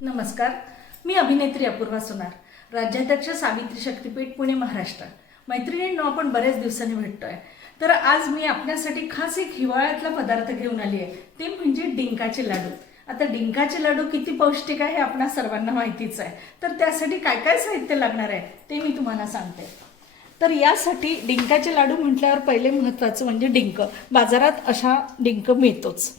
नमस्कार, मी अभिनेत्री अपूर्वा सोनार, राज्याध्यक्ष सावित्री शक्तीपीठ पुणे महाराष्ट्र। मैत्रिणींनो, आपण बरेच दिवसांनी भेटतोय, तर आज मी आपल्यासाठी खास एक हिवाळ्यातला पदार्थ घेऊन आली आहे, ते म्हणजे डिंकाचे लाडू। आता डिंकाचे लाडू किती पौष्टिक आहे हे आपणा सर्वांना माहितीच आहे, तर त्यासाठी काय काय साहित्य लागणार आहे ते मी तुम्हाला सांगते। तर यासाठी डिंकाचे लाडू म्हटल्यावर पहिले महत्त्वाचं म्हणजे डिंक। बाजारात अशा डिंक मिळतोच।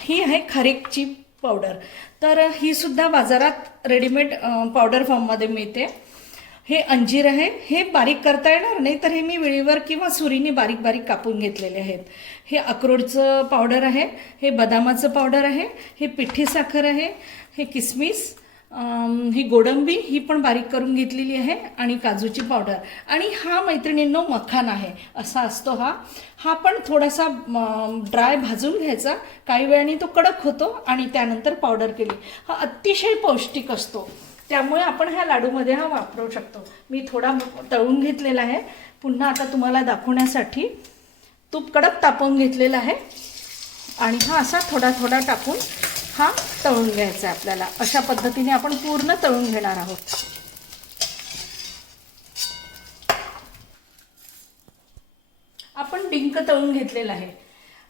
ही आहे खारीकची पावडर, तर ही सुद्धा बाजारात रेडीमेड पावडर फॉर्ममध्ये मिळते। हे अंजीर आहे, हे बारीक करता येणार नाही तर हे मी विळीवर किंवा सुरीने बारीक बारीक कापून घेतलेले आहेत। हे अक्रोडचं पावडर आहे, हे बदामाचं पावडर आहे, हे पिठी साखर आहे, हे किसमिस, ही गोडंबी ही पण बारीक करून घेतलेली आहे, आणि काजूची पावडर, आणि हा मैत्रिणींनो मखाना आहे। असा असतो हा पण थोडासा ड्राय भाजून घ्यायचा, काही वेळाने तो कडक होतो आणि त्यानंतर पावडर केली। हा अतिशय पौष्टिक असतो, त्यामुळे आपण ह्या लाडूमध्ये हा वापरू शकतो। मी थोडा तळून घेतलेला आहे, पुन्हा आता तुम्हाला दाखवण्यासाठी तूप कडक तापवून घेतलेला आहे, आणि हा असा थोडा थोडा टाकून हा तळून घ्यायचा आहे आपल्याला। अशा पद्धतीने आपण पूर्ण तळून घेणार आहोत। आपण डिंक तळून घेतलेला आहे।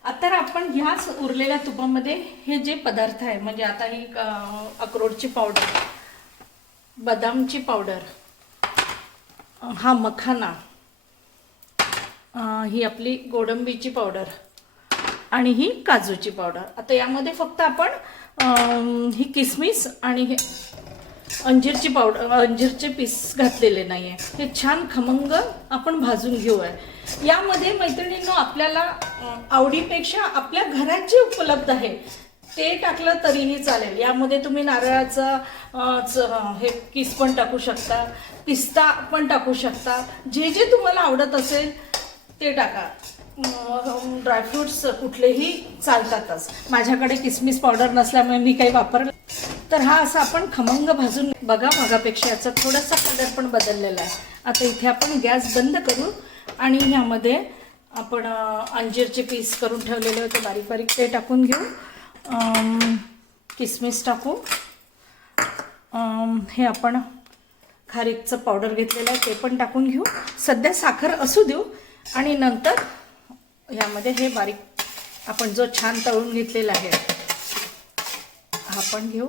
आता आपण ह्याच उरलेल्या तुपामध्ये हे जे पदार्थ आहे, म्हणजे आता ही अक्रोडची पावडर, बदामची पावडर, हा मखाना, ही आपली गोडंबीची पावडर, आणि ही काजूची पावडर। आता यामध्ये फक्त आपण ही किसमिस आणि हे अंजीरची पावडर, अंजीरचे पीस घातलेले नाहीये। हे छान खमंग आपण भाजून घेऊया। यामध्ये मैत्रिणींनो, आपल्याला आवडीपेक्षा आपल्या घरात जे उपलब्ध आहे ते टाकलं तरीही चालेल। यामध्ये तुम्ही नारळाचं हे किस पण टाकू शकता, पिस्ता पण टाकू शकता, जे जे तुम्हाला आवडत असेल ते टाका। ड्रायफ्रुट्स कुठलेही चालतातच। माझ्याकडे किसमिस पावडर नसल्यामुळे मी काही वापरलं, तर हा असा आपण खमंग भाजून बघा, मगापेक्षा याचा थोडासा कलर पण बदललेला आहे। आता इथे आपण गॅस बंद करू, आणि ह्यामध्ये आपण अंजीरचे पीस करून ठेवलेले होते बारीक बारीक, ते टाकून घेऊ। किसमिस टाकू, हे आपण खारीकचं पावडर घेतलेलं आहे ते पण टाकून घेऊ। सध्या साखर असू देऊ, आणि नंतर यामध्ये हे बारीक आपण जो छान तळून घेतलेला आहे हा पण घेऊ।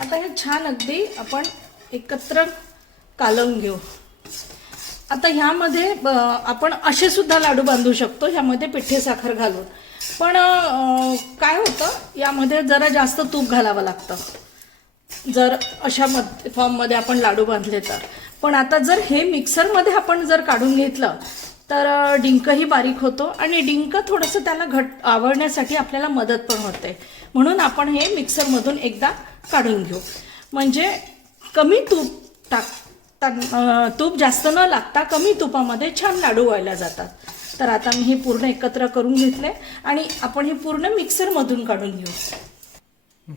आता हे छान अगदी आपण एकत्र कालवून घेऊ। आता ह्यामध्ये आपण असे सुद्धा लाडू बांधू शकतो, ह्यामध्ये पिठी साखर घालून, पण काय होतं, यामध्ये जरा जास्त तूप घालावं लागतं जर अशा फॉर्ममध्ये आपण लाडू बांधले तर। पण आता जर हे मिक्सरमध्ये आपण जर काढून घेतलं तर डिंकही बारीक होतो, आणि डिंक थोडंसं त्याला घट आवळण्यासाठी आपल्याला मदत पण होते। म्हणून आपण हे मिक्सरमधून एकदा काढून घेऊ, म्हणजे कमी तूप तूप जास्त न लागता कमी तुपामध्ये छान लाडू व्हायला जातात। तर आता मी हे पूर्ण एकत्र करून घेतले, आणि आपण हे पूर्ण मिक्सरमधून काढून घेऊ।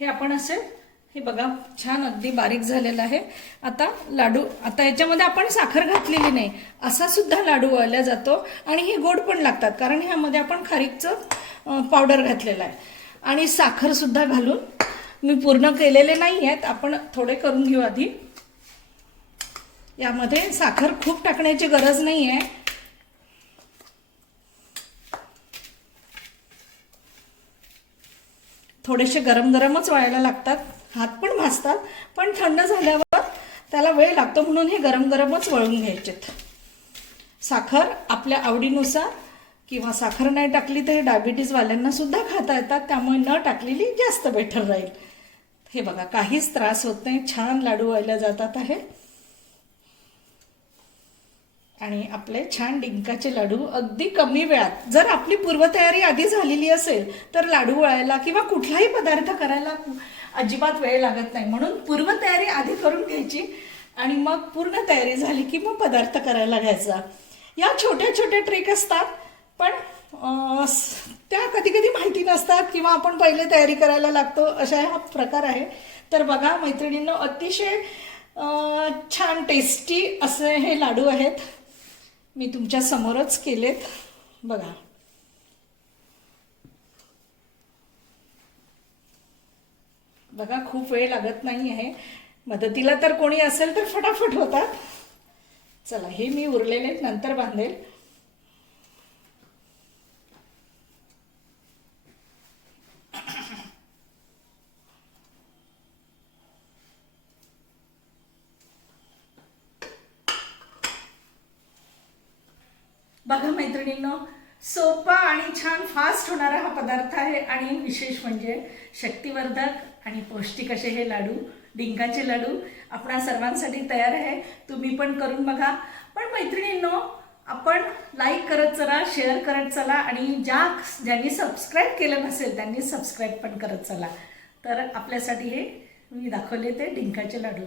हे आपण असे, हे बघा छान अगदी बारीक झालेला आहे। आता लाडू, आता याच्यामध्ये आपण साखर घातलेली नाही, असा सुद्धा लाडू व्हायला जातो, आणि हे गोड पण लागतात कारण ह्यामध्ये आपण खारीकचं पावडर घातलेलं आहे, आणि साखर सुद्धा घालून मी पूर्ण केलेले नाही आहेत, आपण थोडे करून घेऊ आधी। यामध्ये साखर खूप टाकण्याची गरज नाही आहे। थोडेसे गरम गरमच व्हायला लागतात, हात पण भाजतात, पण थंड झाल्यावर त्याला वेळ लागतो, म्हणून हे गरम गरमच वळून घ्यायचेत। साखर आपल्या आवडीनुसार, किंवा साखर नाही टाकली तर डायबिटीज वाल्यांना सुद्धा खाता येतात, त्यामुळे न टाकलेली जास्त बेटर राहील। हे बघा, काहीच त्रास होत नाही, छान लाडू व्हायला जातात आहे, आणि आपले छान डिंकाचे लाडू अगदी कमी वेळात, जर आपली पूर्वतयारी आधी झालेली असेल तर लाडू वळायला किंवा कुठलाही पदार्थ करायला अजिबात वेळ लागत नाही। म्हणून पूर्वतयारी आधी करून घ्यायची, आणि मग पूर्ण तयारी झाली की मग पदार्थ करायला घ्यायचा। या छोट्या छोट्या ट्रिक असतात, पण त्या कधी कधी माहिती नसतात, किंवा आपण पहिले तयारी करायला लागतो, अशा हा प्रकार आहे। तर बघा मैत्रिणींनो, अतिशय छान टेस्टी असे हे लाडू आहेत, मी तुमच्या समोरच केलेत बघा। बघा खूप वेळ लागत नाही आहे. मदतीला तर कोणी असेल तर फटाफट होतात. चला हे मी उरलेले नंतर बांधेल. बघा मैत्रिणींनो, सोपा आणि छान फास्ट होणारा हा पदार्थ आहे. आणि विशेष म्हणजे शक्तिवर्धक आणि पौष्टिक असे हे लाडू, डिंकाचे लाडू आपणा सर्वांसाठी तयार आहे. तुम्ही पण करून बघा. पण मैत्रिणींनो, आपण लाईक करत चला, शेअर करत चला आणि ज्यांनी सबस्क्राईब केलं नसेल त्यांनी सबस्क्राईब पण करत चला. तर आपल्यासाठी हे मी दाखवले ते डिंकाचे लाडू.